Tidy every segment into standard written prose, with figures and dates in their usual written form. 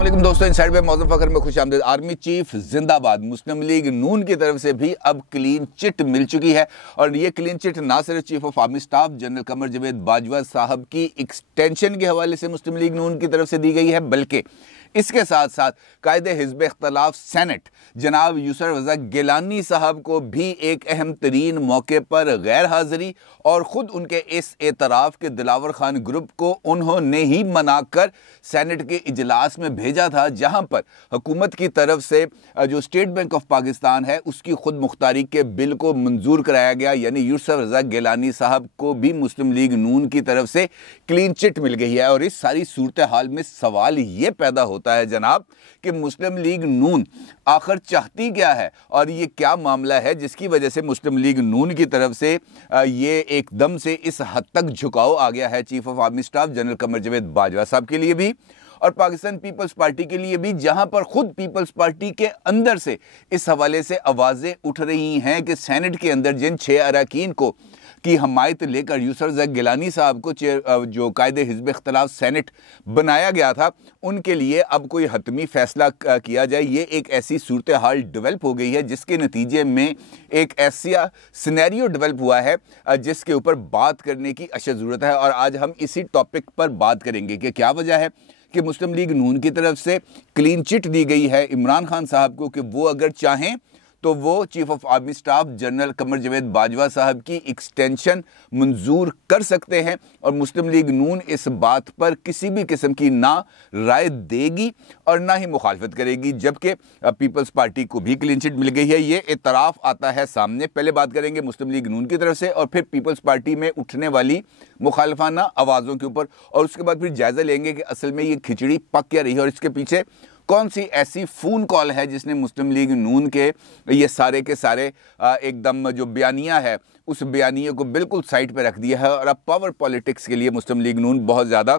अस्सलाम दोस्तों, इनसाइड पे मौजूद फखर में खुश आमदीद। आर्मी चीफ जिंदाबाद। मुस्लिम लीग नून की तरफ से भी अब क्लीन चिट मिल चुकी है और ये क्लीन चिट ना सिर्फ chief of army staff general Qamar Javed Bajwa sahab की एक्सटेंशन के हवाले से मुस्लिम लीग नून की तरफ से दी गई है, बल्कि इसके साथ साथ कायदे हिज़्ब इख्तिलाफ सेनेट जनाब यूसुफ रज़ा गिलानी साहब को भी एक अहम तरीन मौके पर गैर हाज़िरी और ख़ुद उनके इस एतराफ़ के दिलावर खान ग्रुप को उन्होंने ही मनाकर सेनेट के इजलास में भेजा था, जहां पर हुकूमत की तरफ से जो स्टेट बैंक ऑफ पाकिस्तान है उसकी खुद मुख्तारी के बिल को मंजूर कराया गया। यानी यूसुफ रज़ा गिलानी साहब को भी मुस्लिम लीग नून की तरफ से क्लीन चिट मिल गई है। और इस सारी सूरत हाल में सवाल ये पैदा होता है जनाब कि मुस्लिम लीग नून आखिर चाहती क्या है और ये क्या मामला है जिसकी वजह से मुस्लिम लीग नून की तरफ से ये एकदम से इस हद तक झुकाव आ गया है chief of army staff general Qamar Javed Bajwa sahab के लिए भी और पाकिस्तान पीपल्स पार्टी के लिए भी, जहां पर खुद पीपल्स पार्टी के अंदर से इस हवाले से आवाज़ें उठ रही हैं कि सेनेट के अंदर जिन 6 अरकान को की हमायत लेकर यूसुफ रज़ा गिलानी साहब को जो कायदे हिज़्ब इख्तिलाफ सेनेट बनाया गया था उनके लिए अब कोई हतमी फैसला किया जाए। ये एक ऐसी सूरत हाल डेवलप हो गई है जिसके नतीजे में एक ऐसा सिनेरियो डेवलप हुआ है जिसके ऊपर बात करने की अशद ज़रूरत है। और आज हम इसी टॉपिक पर बात करेंगे कि क्या वजह है कि मुस्लिम लीग नून की तरफ से क्लीन चिट दी गई है इमरान खान साहब को कि वो अगर चाहें तो वो chief of army staff general Qamar Javed Bajwa sahab की एक्सटेंशन मंजूर कर सकते हैं और मुस्लिम लीग नून इस बात पर किसी भी किस्म की ना राय देगी और ना ही मुखालफत करेगी, जबकि पीपल्स पार्टी को भी क्लीन चिट मिल गई है। ये इतराफ़ आता है सामने। पहले बात करेंगे मुस्लिम लीग नून की तरफ से और फिर पीपल्स पार्टी में उठने वाली मुखालफाना आवाज़ों के ऊपर और उसके बाद फिर जायज़ा लेंगे कि असल में ये खिचड़ी पक क्या रही है और इसके पीछे कौन सी ऐसी फ़ोन कॉल है जिसने मुस्लिम लीग नून के ये सारे के सारे एकदम जो बयानिया है उस बयानिए को बिल्कुल साइड पे रख दिया है और अब पावर पॉलिटिक्स के लिए मुस्लिम लीग नून बहुत ज़्यादा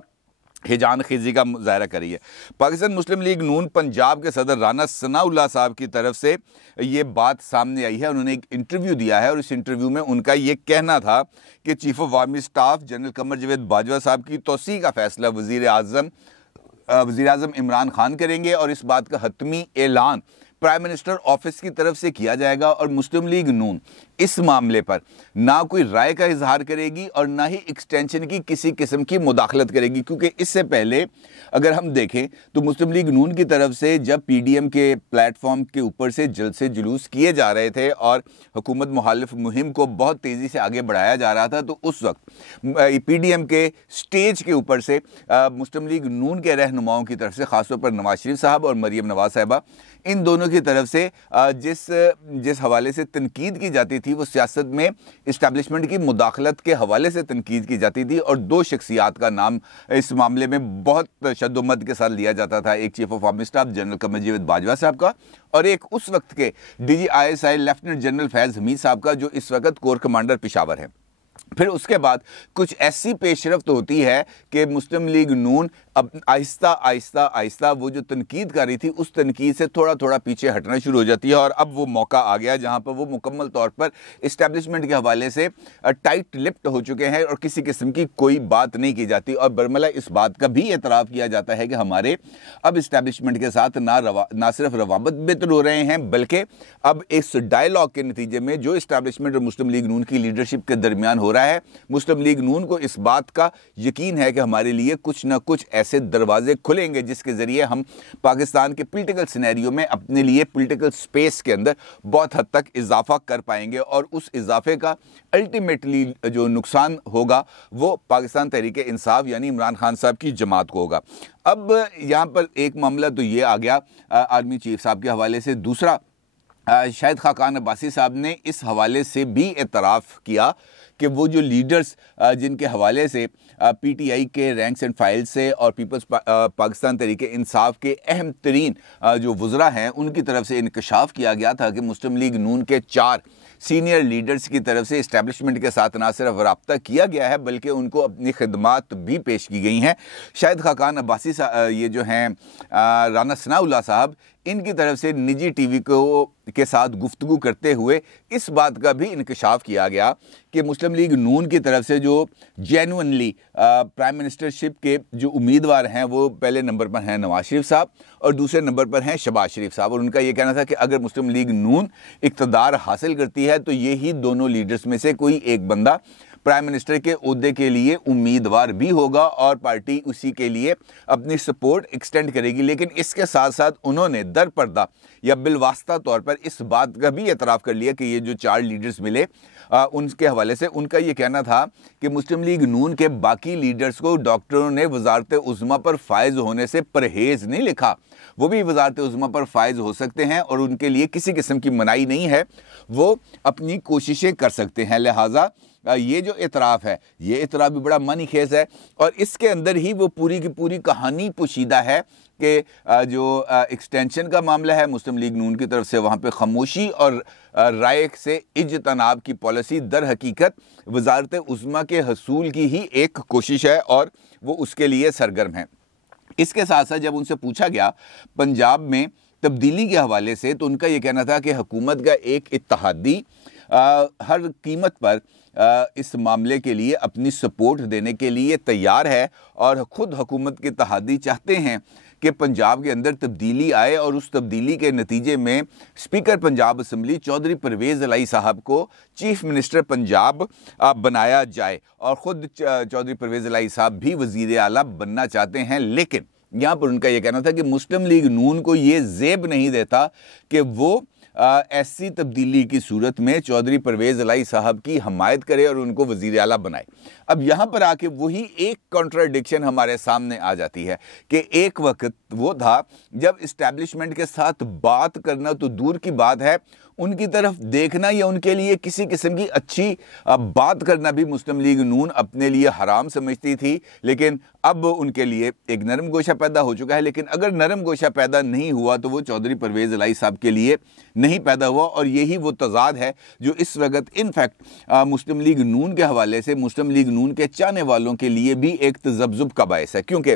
हिजान खीजी का मुजाहरा करी है। पाकिस्तान मुस्लिम लीग नून पंजाब के सदर राना सनाउल्लाह साहब की तरफ से ये बात सामने आई है। उन्होंने एक इंटरव्यू दिया है और इस इंटरव्यू में उनका ये कहना था कि chief of army staff general Qamar Javed Bajwa sahab की तोसी का फैसला वज़ीर आज़म इमरान खान करेंगे और इस बात का हतमी ऐलान प्राइम मिनिस्टर ऑफिस की तरफ से किया जाएगा और मुस्लिम लीग नून इस मामले पर ना कोई राय का इजहार करेगी और ना ही एक्सटेंशन की किसी किस्म की मुदाखलत करेगी। क्योंकि इससे पहले अगर हम देखें तो मुस्लिम लीग नून की तरफ से जब पीडीएम के प्लेटफॉर्म के ऊपर से जलसे जुलूस किए जा रहे थे और हुकूमत मुखालिफ मुहिम को बहुत तेज़ी से आगे बढ़ाया जा रहा था, तो उस वक्त पीडीएम के स्टेज के ऊपर से मुस्लिम लीग नून के रहनुमाओं की तरफ से ख़ासतौर पर नवाज शरीफ साहब और मरीम नवाज साहिबा इन दोनों की तरफ से जिस हवाले से तनकीद की जाती थी वो सियासत में इस्टेब्लिशमेंट की मुदाखलत के हवाले से तनकीद की जाती थी और 2 शख्सियात का नाम इस मामले में बहुत शद्दोमत के साथ लिया जाता था। एक chief of army staff general Qamar Javed Bajwa sahab का और एक उस वक्त के DGISI lieutenant general Faiz Hamid sahab का जो इस वक्त कोर कमांडर पेशावर है। फिर उसके बाद कुछ ऐसी पेशरफ्त होती है कि मुस्लिम लीग नून अब आहिस्ता आहिस्ता आहिस्ता वो जो तनकीद कर रही थी उस तनकीद से थोड़ा थोड़ा पीछे हटना शुरू हो जाती है और अब वो मौका आ गया जहां पर वो मुकम्मल तौर पर इस्टेब्लिशमेंट के हवाले से टाइट लिप्ट हो चुके हैं और किसी किस्म की कोई बात नहीं की जाती। और बरमला इस बात का भी एतराफ़ किया जाता है कि हमारे अब इस्टेब्लिशमेंट के साथ ना सिर्फ रवाबत बेहतर हो रहे हैं बल्कि अब इस डायलॉग के नतीजे में जो इस्टेब्लिशमेंट और मुस्लिम लीग नून की लीडरशिप के दरमियान हो रहा है, मुस्लिम लीग नून को इस बात का यकीन है कि हमारे लिए कुछ ना कुछ ऐसे दरवाजे खुलेंगे जिसके ज़रिए हम पाकिस्तान के पॉलिटिकल सिनेरियो में अपने लिए पॉलिटिकल स्पेस के अंदर बहुत हद तक इजाफा कर पाएंगे और उस इजाफे का अल्टीमेटली जो नुकसान होगा वो पाकिस्तान तहरीक इंसाफ यानी इमरान खान साहब की जमात को होगा। अब यहाँ पर एक मामला तो ये आ गया आर्मी चीफ साहब के हवाले से। दूसरा, शाहिद खाकान अब्बासी साहब ने इस हवाले से भी एतराफ़ किया कि वो जो लीडर्स जिनके हवाले से पीटीआई के रैंक्स एंड फाइल से और पीपल्स पाकिस्तान तहरीक इंसाफ के अहम तरीन जो वज़रा हैं उनकी तरफ से इंकशाफ किया गया था कि मुस्लिम लीग नून के 4 सीनियर लीडर्स की तरफ से इस्टेब्लिशमेंट के साथ ना सिर्फ रब्ता किया गया है बल्कि उनको अपनी खिदमात भी पेश की गई हैं। शाहिद खाकान अब्बासी ये जो हैं राना सनाउल्लाह साहब इनकी तरफ से निजी टीवी को के साथ गुफ्तगू करते हुए इस बात का भी इंकशाफ किया गया कि मुस्लिम लीग नून की तरफ से जो जेन्युइनली प्राइम मिनिस्टरशिप के जो उम्मीदवार हैं वो पहले नंबर पर हैं नवाज शरीफ साहब और दूसरे नंबर पर हैं शहबाज शरीफ साहब। और उनका ये कहना था कि अगर मुस्लिम लीग नून इक़्तिदार हासिल करती है तो ये ही दोनों लीडर्स में से कोई एक बंदा प्राइम मिनिस्टर के ओहदे के लिए उम्मीदवार भी होगा और पार्टी उसी के लिए अपनी सपोर्ट एक्सटेंड करेगी। लेकिन इसके साथ साथ उन्होंने दर पर्दा या बिलवास्ता तौर पर इस बात का भी एतराफ़ कर लिया कि ये जो 4 लीडर्स मिले उनके हवाले से उनका ये कहना था कि मुस्लिम लीग नून के बाकी लीडर्स को डॉक्टरों ने वजारत उज़्मा पर फायज होने से परहेज़ नहीं लिखा, वो भी वजारत उज़्मा पर फायज हो सकते हैं और उनके लिए किसी किस्म की मनाही नहीं है, वो अपनी कोशिशें कर सकते हैं। लिहाजा ये जो इतराफ़ है ये इतराफ़ भी बड़ा मानी खेज है और इसके अंदर ही वो पूरी की पूरी कहानी पोशीदा है कि जो एक्सटेंशन का मामला है मुस्लिम लीग नून की तरफ से वहाँ पे खामोशी और राय से इज्तनाब की पॉलिसी दर हकीकत वजारत उज़्मा के हसूल की ही एक कोशिश है और वो उसके लिए सरगर्म है। इसके साथ साथ जब उनसे पूछा गया पंजाब में तब्दीली के हवाले से तो उनका ये कहना था कि हुकूमत का एक इत्तेहादी हर कीमत पर इस मामले के लिए अपनी सपोर्ट देने के लिए तैयार है और ख़ुद हुकूमत के इत्तेहादी चाहते हैं कि पंजाब के अंदर तब्दीली आए और उस तब्दीली के नतीजे में स्पीकर पंजाब असम्बली चौधरी परवेज़ इलाही साहब को चीफ मिनिस्टर पंजाब बनाया जाए और ख़ुद चौधरी परवेज़ इलाही साहब भी वज़ीर आला बनना चाहते हैं। लेकिन यहाँ पर उनका यह कहना था कि मुस्लिम लीग नून को ये ज़ेब नहीं देता कि वो ऐसी तब्दीली की सूरत में चौधरी परवेज़ इलाही साहब की हमायत करे और उनको वज़ीर आला बनाए। अब यहाँ पर आके वही एक कॉन्ट्राडिक्शन हमारे सामने आ जाती है कि एक वक्त वो था जब इस्टेब्लिशमेंट के साथ बात करना तो दूर की बात है, उनकी तरफ देखना या उनके लिए किसी किस्म की अच्छी बात करना भी मुस्लिम लीग नून अपने लिए हराम समझती थी। लेकिन अब उनके लिए एक नरम गोशा पैदा हो चुका है। लेकिन अगर नरम गोशा पैदा नहीं हुआ तो वो चौधरी परवेज़ इलाही साहब के लिए नहीं पैदा हुआ और यही वो तज़ाद है जो इस वक्त इनफैक्ट मुस्लिम लीग नून के हवाले से मुस्लिम लीग नून के चाहने वालों के लिए भी एक तज़ब्ज़ुब का बायस है। क्योंकि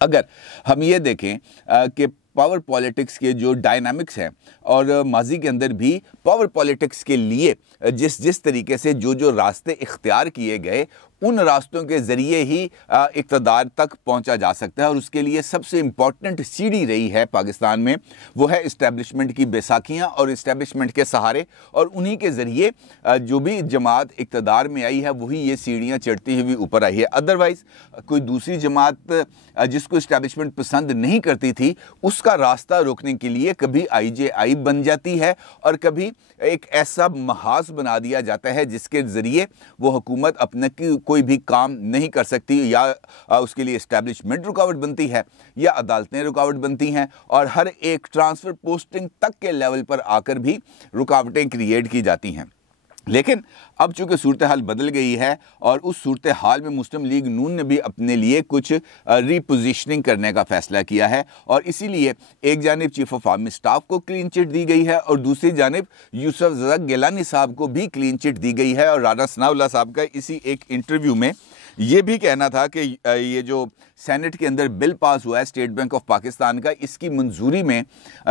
अगर हम ये देखें कि पावर पॉलिटिक्स के जो डायनामिक्स हैं और माजी के अंदर भी पावर पॉलिटिक्स के लिए जिस तरीके से जो रास्ते इख्तियार किए गए उन रास्तों के ज़रिए ही इक़्तिदार तक पहुंचा जा सकता है और उसके लिए सबसे इम्पॉर्टेंट सीढ़ी रही है पाकिस्तान में वो है इस्टेब्लिशमेंट की बैसाखियाँ और इस्टेब्लिशमेंट के सहारे और उन्हीं के ज़रिए जो भी जमात इक़्तिदार में आई है वही ये सीढ़ियाँ चढ़ती हुई ऊपर आई है। अदरवाइज़ कोई दूसरी जमात जिसको इस्टेब्लिशमेंट पसंद नहीं करती थी उसका रास्ता रोकने के लिए कभी IJI बन जाती है और कभी एक ऐसा महाज बना दिया जाता है जिसके ज़रिए वो हुकूमत अपने कोई भी काम नहीं कर सकती या उसके लिए इस्टेब्लिशमेंट रुकावट बनती है या अदालतें रुकावट बनती हैं और हर एक ट्रांसफ़र पोस्टिंग तक के लेवल पर आकर भी रुकावटें क्रिएट की जाती हैं। लेकिन अब चूँकि सूरत हाल बदल गई है और उस सूरत हाल में मुस्लिम लीग नून ने भी अपने लिए कुछ रीपोजिशनिंग करने का फ़ैसला किया है और इसीलिए एक जानिब चीफ ऑफ आर्मी स्टाफ को क्लीन चिट दी गई है और दूसरी जानिब यूसुफ गिलानी साहब को भी क्लीन चिट दी गई है। और राना सनाउल्लाह साहब का इसी एक इंटरव्यू में ये भी कहना था कि ये जो सेनेट के अंदर बिल पास हुआ है स्टेट बैंक ऑफ पाकिस्तान का, इसकी मंजूरी में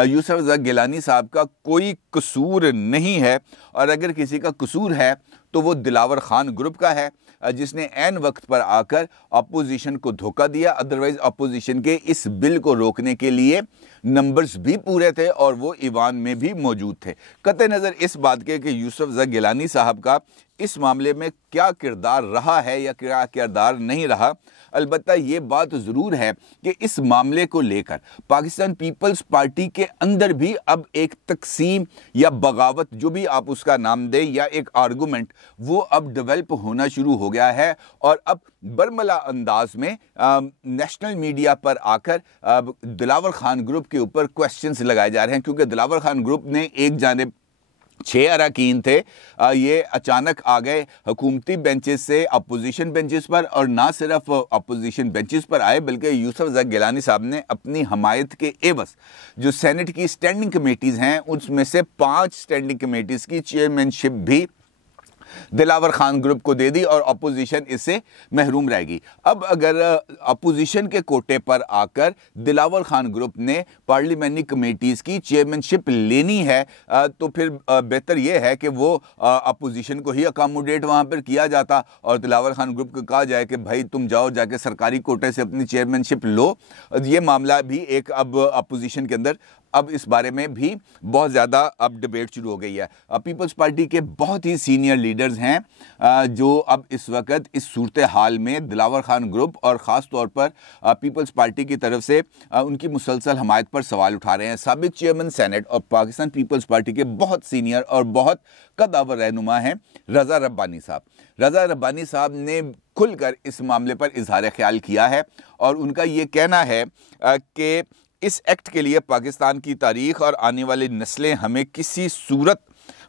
यूसुफ गिलानी साहब का कोई कसूर नहीं है और अगर किसी का कसूर है तो वो दिलावर खान ग्रुप का है जिसने ऐन वक्त पर आकर अपोजिशन को धोखा दिया। अदरवाइज़ अपोजिशन के इस बिल को रोकने के लिए नंबर्स भी पूरे थे और वो ईवान में भी मौजूद थे। कतई नज़र इस बात के कि यूसुफ गिलानी साहब का इस मामले में क्या किरदार रहा है या क्या किरदार नहीं रहा, अलबत्ता ये बात ज़रूर है कि इस मामले को लेकर पाकिस्तान पीपल्स पार्टी के अंदर भी अब एक तकसीम या बगावत जो भी आप उसका नाम दें या एक आर्गूमेंट वो अब डेवलप होना शुरू हो गया है और अब बरमला अंदाज में नेशनल मीडिया पर आकर दिलावर खान ग्रुप के ऊपर क्वेश्चंस लगाए जा रहे हैं। क्योंकि दिलावर खान ग्रुप ने एक जानिब 6 अरकान थे, ये अचानक आ गए हुकूमती बेंचेस से अपोजिशन बेंचेस पर और ना सिर्फ अपोजिशन बेंचेस पर आए बल्कि यूसुफ गिलानी साहब ने अपनी हमायत के एवज़ जो सेनेट की स्टैंडिंग कमेटीज़ हैं उसमें से 5 स्टैंडिंग कमेटीज़ की चेयरमैनशिप भी दिलावर खान ग्रुप को दे दी और अपोजिशन इससे महरूम रहेगी। अब अगर अपोजिशन के कोटे पर आकर दिलावर खान ग्रुप ने पार्लियामेंट्री कमेटीज़ की चेयरमैनशिप लेनी है तो फिर बेहतर यह है कि वो अपोजिशन को ही अकोमोडेट वहाँ पर किया जाता और दिलावर खान ग्रुप को कहा जाए कि भाई तुम जाओ जाके सरकारी कोटे से अपनी चेयरमैनशिप लो। ये मामला भी एक अब अपोजिशन के अंदर अब इस बारे में भी बहुत ज़्यादा अब डिबेट शुरू हो गई है। पीपल्स पार्टी के बहुत ही सीनियर लीडर्स हैं जो अब इस वक्त इस सूरत हाल में दिलावर खान ग्रुप और ख़ास तौर पर पीपल्स पार्टी की तरफ से उनकी मुसलसल हमायत पर सवाल उठा रहे हैं। साबिक चेयरमैन सेनेट और पाकिस्तान पीपल्स पार्टी के बहुत सीनियर और बहुत कदावर रहनुमा हैं रज़ा रब्बानी साहब। रज़ा रब्बानी साहब ने खुलकर इस मामले पर इजहार ख्याल किया है और उनका ये कहना है कि इस एक्ट के लिए पाकिस्तान की तारीख और आने वाली नस्लें हमें किसी सूरत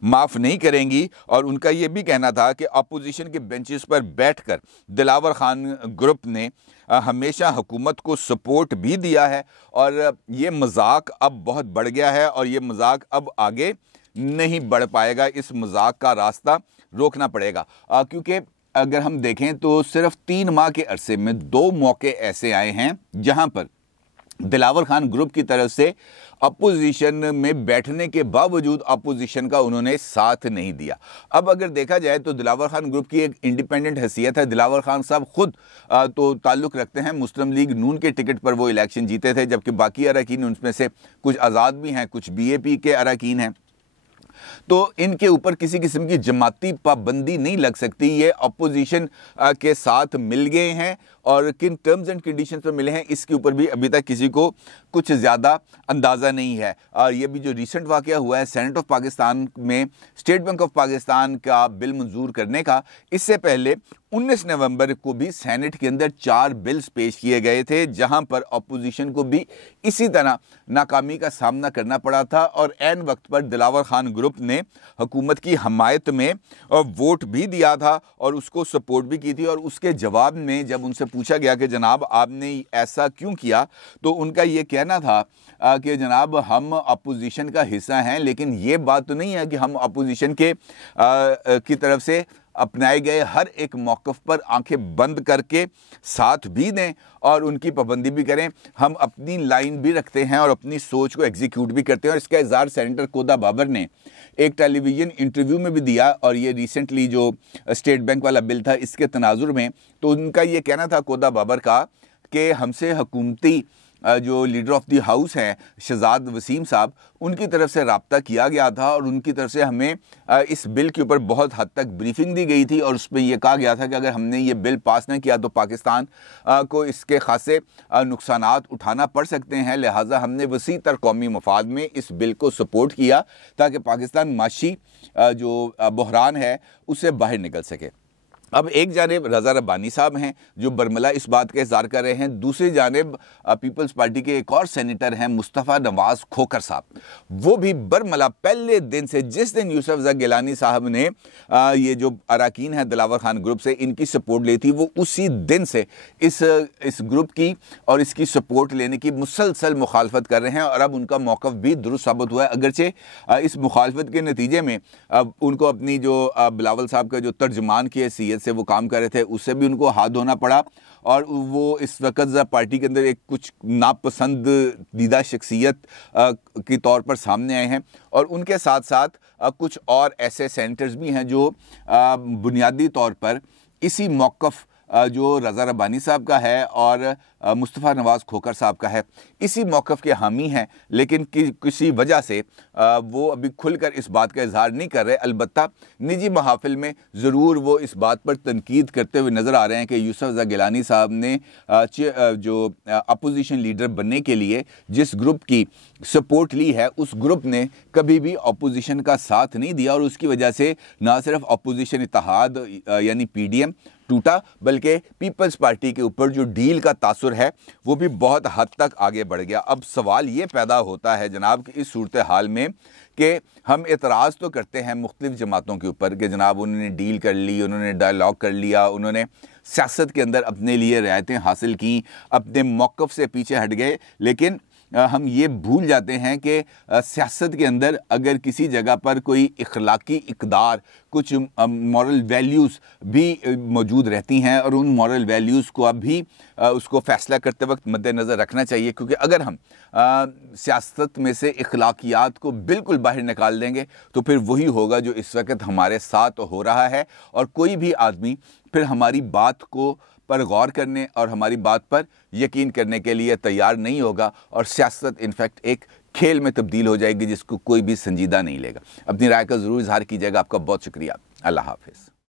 माफ़ नहीं करेंगी। और उनका ये भी कहना था कि अपोजिशन के बेंचेस पर बैठकर दिलावर खान ग्रुप ने हमेशा हुकूमत को सपोर्ट भी दिया है और ये मजाक अब बहुत बढ़ गया है और ये मजाक अब आगे नहीं बढ़ पाएगा। इस मजाक का रास्ता रोकना पड़ेगा क्योंकि अगर हम देखें तो सिर्फ 3 माह के अरसे में 2 मौके ऐसे आए हैं जहां पर दिलावर खान ग्रुप की तरफ से अपोजिशन में बैठने के बावजूद अपोजिशन का उन्होंने साथ नहीं दिया। अब अगर देखा जाए तो दिलावर खान ग्रुप की एक इंडिपेंडेंट हैसियत है। दिलावर खान साहब खुद तो ताल्लुक़ रखते हैं मुस्लिम लीग नून के टिकट पर वो इलेक्शन जीते थे, जबकि बाकी अरकान उनमें से कुछ आज़ाद भी हैं, कुछ BAP के अरकान हैं। तो इनके ऊपर किसी किस्म की जमाती पाबंदी नहीं लग सकती। ये अपोजिशन के साथ मिल गए हैं और किन टर्म्स एंड कंडीशंस पर मिले हैं इसके ऊपर भी अभी तक किसी को कुछ ज़्यादा अंदाज़ा नहीं है। और ये भी जो रिसेंट वाक़या हुआ है सेनेट ऑफ पाकिस्तान में स्टेट बैंक ऑफ पाकिस्तान का बिल मंजूर करने का, इससे पहले 19 नवंबर को भी सेनेट के अंदर 4 बिल्स पेश किए गए थे जहां पर अपोजिशन को भी इसी तरह नाकामी का सामना करना पड़ा था और ऐन वक्त पर दिलावर खान ग्रुप ने हुकूमत की हमायत में वोट भी दिया था और उसको सपोर्ट भी की थी। और उसके जवाब में जब उनसे पूछा गया कि जनाब आपने ऐसा क्यों किया, तो उनका ये कहना था कि जनाब हम अपोजिशन का हिस्सा हैं, लेकिन ये बात तो नहीं है कि हम अपोजिशन के की तरफ से अपनाए गए हर एक मौक़िफ़ पर आंखें बंद करके साथ भी दें और उनकी पाबंदी भी करें। हम अपनी लाइन भी रखते हैं और अपनी सोच को एग्जीक्यूट भी करते हैं। और इसका इज़हार सेनेटर कोदा बाबर ने एक टेलीविज़न इंटरव्यू में भी दिया और ये रिसेंटली जो स्टेट बैंक वाला बिल था इसके तनाजुर में, तो उनका ये कहना था कोदा बाबर का कि हमसे हुकूमती जो लीडर ऑफ द हाउस हैं शहजाद वसीम साहब, उनकी तरफ से रब्ता किया गया था और उनकी तरफ से हमें इस बिल के ऊपर बहुत हद तक ब्रीफिंग दी गई थी और उसमें यह कहा गया था कि अगर हमने ये बिल पास न किया तो पाकिस्तान को इसके खासे नुकसानात उठाना पड़ सकते हैं। लिहाजा हमने वसी तर कौमी मफाद में इस बिल को सपोर्ट किया ताकि पाकिस्तान माशी जो बहरान है उससे बाहर निकल सके। अब एक जानिब रज़ा रब्बानी साहब हैं जो बरमला इस बात का इज़हार कर रहे हैं, दूसरी जानिब पीपल्स पार्टी के एक और सेनेटर हैं मुस्तफ़ा नवाज़ खोखर साहब, वो भी बरमला पहले दिन से जिस दिन यूसुफ ज़ा गिलानी साहब ने ये जो अरकान हैं दिलावर खान ग्रुप से इनकी सपोर्ट ली थी, वो उसी दिन से इस ग्रुप की और इसकी सपोर्ट लेने की मुसलसल मुखालफत कर रहे हैं और अब उनका मौक़िफ़ भी दुरुस्त साबित हुआ है। अगरचे इस मुखालफत के नतीजे में उनको अपनी जो बिलावल साहब का जो तर्जमान की हैसियत से वो काम कर रहे थे उससे भी उनको हाथ धोना पड़ा और वो इस वक्त पार्टी के अंदर एक कुछ नापसंदीदा शख्सियत के तौर पर सामने आए हैं। और उनके साथ साथ कुछ और ऐसे सेनेटर्स भी हैं जो बुनियादी तौर पर इसी मौक़िफ़ जो रज़ा रब्बानी साहब का है और मुस्तफ़ा नवाज़ खोखर साहब का है इसी मौक़िफ़ के हामी हैं, लेकिन किसी वजह से वो अभी खुलकर इस बात का इजहार नहीं कर रहे। अलबत्ता निजी महाफिल में ज़रूर वो इस बात पर तनकीद करते हुए नज़र आ रहे हैं कि यूसुफ ज़ा गिलानी साहब ने जो अपोजिशन लीडर बनने के लिए जिस ग्रुप की सपोर्ट ली है उस ग्रुप ने कभी भी अपोजिशन का साथ नहीं दिया और उसकी वजह से ना सिर्फ अपोजिशन इत्तेहाद यानी PDM टूटा बल्कि पीपल्स पार्टी के ऊपर जो डील का तासुर है वो भी बहुत हद तक आगे बढ़ गया। अब सवाल ये पैदा होता है जनाब कि इस सूरत हाल में कि हम एतराज़ तो करते हैं मुख्तलिफ़ जमातों के ऊपर कि जनाब उन्होंने डील कर ली, उन्होंने डायलॉग कर लिया, उन्होंने सियासत के अंदर अपने लिए रियायतें हासिल की, अपने मौक़िफ़ से पीछे हट गए, लेकिन हम ये भूल जाते हैं कि सियासत के अंदर अगर किसी जगह पर कोई इखलाकी इक़दार, कुछ मॉरल वैल्यूज़ भी मौजूद रहती हैं और उन मॉरल वैल्यूज़ को अब भी उसको फ़ैसला करते वक्त मद्देनज़र रखना चाहिए, क्योंकि अगर हम सियासत में से इखलाकियात को बिल्कुल बाहर निकाल देंगे तो फिर वही होगा जो इस वक्त हमारे साथ हो रहा है, और कोई भी आदमी फिर हमारी बात को पर गौर करने और हमारी बात पर यकीन करने के लिए तैयार नहीं होगा, और सियासत इनफैक्ट एक खेल में तब्दील हो जाएगी जिसको कोई भी संजीदा नहीं लेगा। अपनी राय का ज़रूर इजहार कीजिएगा। आपका बहुत शुक्रिया। अल्लाह हाफ़िज़।